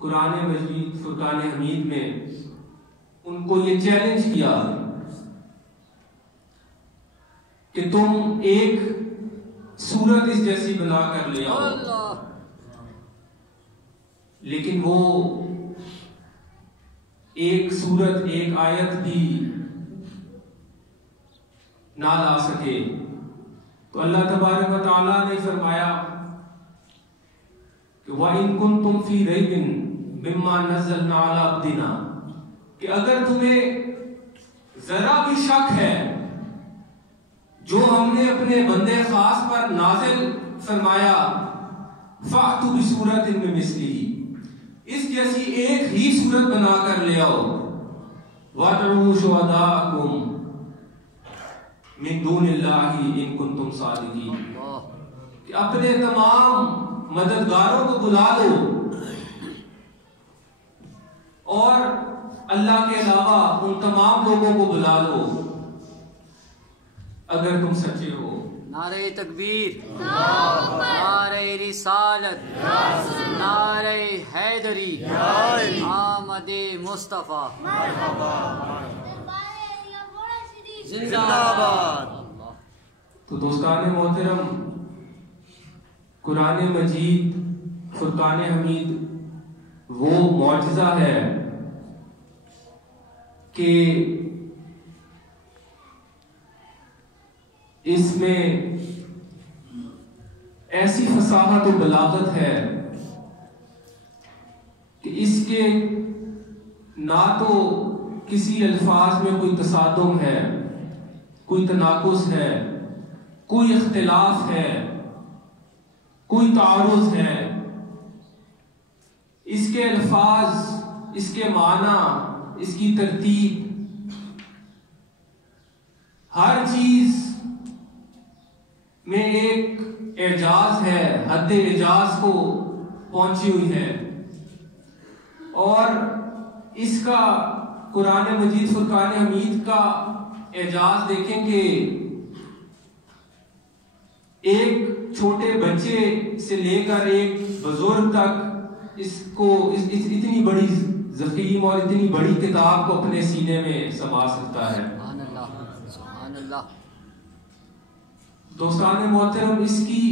قرآن مجید فرقان حمید میں ان کو یہ چیلنج کیا کہ تم ایک سورت اس جیسی بنا کر لے آؤ، لیکن وہ ایک سورت ایک آیت بھی نہ لا سکے۔ تو اللہ تبارک و تعالیٰ نے فرمایا کہ وَإِن كُنتُمْ فِي رَيْبٍ مِّمَّا نَزَّلْنَا عَلَىٰ عَبْدِنَا، کہ اگر تمہیں ذرا بھی شک ہے جو ہم نے اپنے بندے خاص پر نازل فرمایا، فَأْتُوا بِسُورَةٍ مِّن مِثْلِهِ، اس جیسی ایک ہی صورت بنا کر لے آؤ، وَادْعُوا شُهَدَاءَكُمْ مِن دُونِ اللَّهِ إِن كُنتُمْ صَادِقِينَ، کہ اپنے تمام مددگاروں کو بلا لو اور اللہ کے علاوہ ان تمام لوگوں کو بلا لو اگر تم سچے ہو۔ نعرہ تکبیر، نعرہ رسالت، نعرہ حیدری، آمد مصطفیٰ، زندہ باد۔ تو دوستان محترم، قرآن مجید فرقان حمید وہ معجزہ ہے کہ اس میں ایسی فصاحت و بلاغت ہے کہ اس کے نہ تو کسی الفاظ میں کوئی تصادم ہے، کوئی تناقض ہے، کوئی اختلاف ہے، کوئی تعارض ہے۔ اس کے الفاظ، اس کے معنی، اس کی ترتیب، ہر چیز میں ایک اعجاز ہے، حد اعجاز کو پہنچی ہوئی ہے۔ اور اس کا قرآن مجید فرقان حمید کا اعجاز دیکھیں کہ ایک چھوٹے بچے سے لے کر ایک بزرگ تک اس کو اتنی بڑی ضخیم اور اتنی بڑی کتاب کو اپنے سینے میں سما سکتا ہے۔ سبحان اللہ۔ دوستان محترم، اس کی